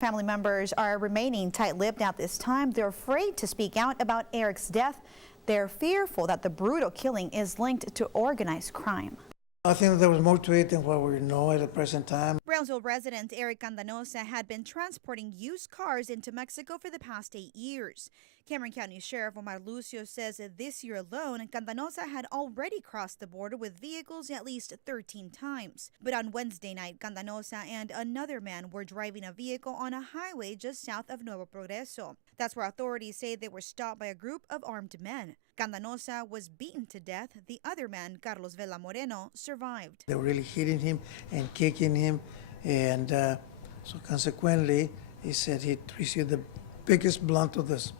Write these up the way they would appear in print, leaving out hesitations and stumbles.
Family members are remaining tight-lipped at this time. They're afraid to speak out about Eric's death. They're fearful that the brutal killing is linked to organized crime. I think there was more to it than what we know at the present time. Brownsville resident Eric Candanosa had been transporting used cars into Mexico for the past 8 years. Cameron County Sheriff Omar Lucio says that this year alone, Candanosa had already crossed the border with vehicles at least 13 times. But on Wednesday night, Candanosa and another man were driving a vehicle on a highway just south of Nuevo Progreso. That's where authorities say they were stopped by a group of armed men. Candanosa was beaten to death. The other man, Carlos Vela Moreno, survived. They were really hitting him and kicking him, and so consequently, he said he received the biggest blunt of the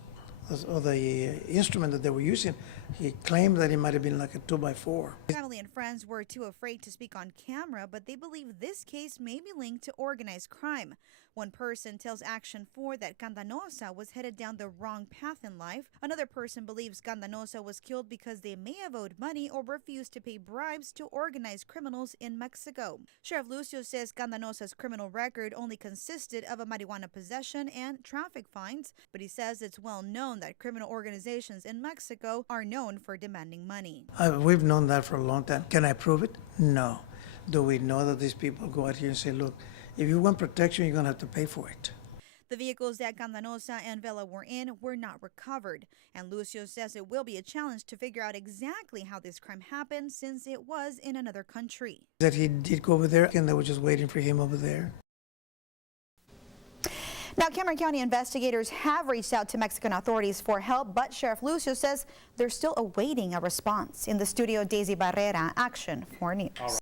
instrument that they were using. He claimed that it might have been like a 2x4. Family and friends were too afraid to speak on camera, but they believe this case may be linked to organized crime. One person tells Action 4 that Candanosa was headed down the wrong path in life. Another person believes Candanosa was killed because they may have owed money or refused to pay bribes to organized criminals in Mexico. Sheriff Lucio says Candanosa's criminal record only consisted of a marijuana possession and traffic fines, but he says it's well known that criminal organizations in Mexico are known for demanding money. We've known that for a long time. Can I prove it? No. Do we know that these people go out here and say, look, if you want protection, you're going to have to pay for it? The vehicles that Candanosa and Vela were in were not recovered, and Lucio says it will be a challenge to figure out exactly how this crime happened since it was in another country. That he did go over there, and they were just waiting for him over there. Now, Cameron County investigators have reached out to Mexican authorities for help, but Sheriff Lucio says they're still awaiting a response. In the studio, Daisy Barrera, Action 4 News.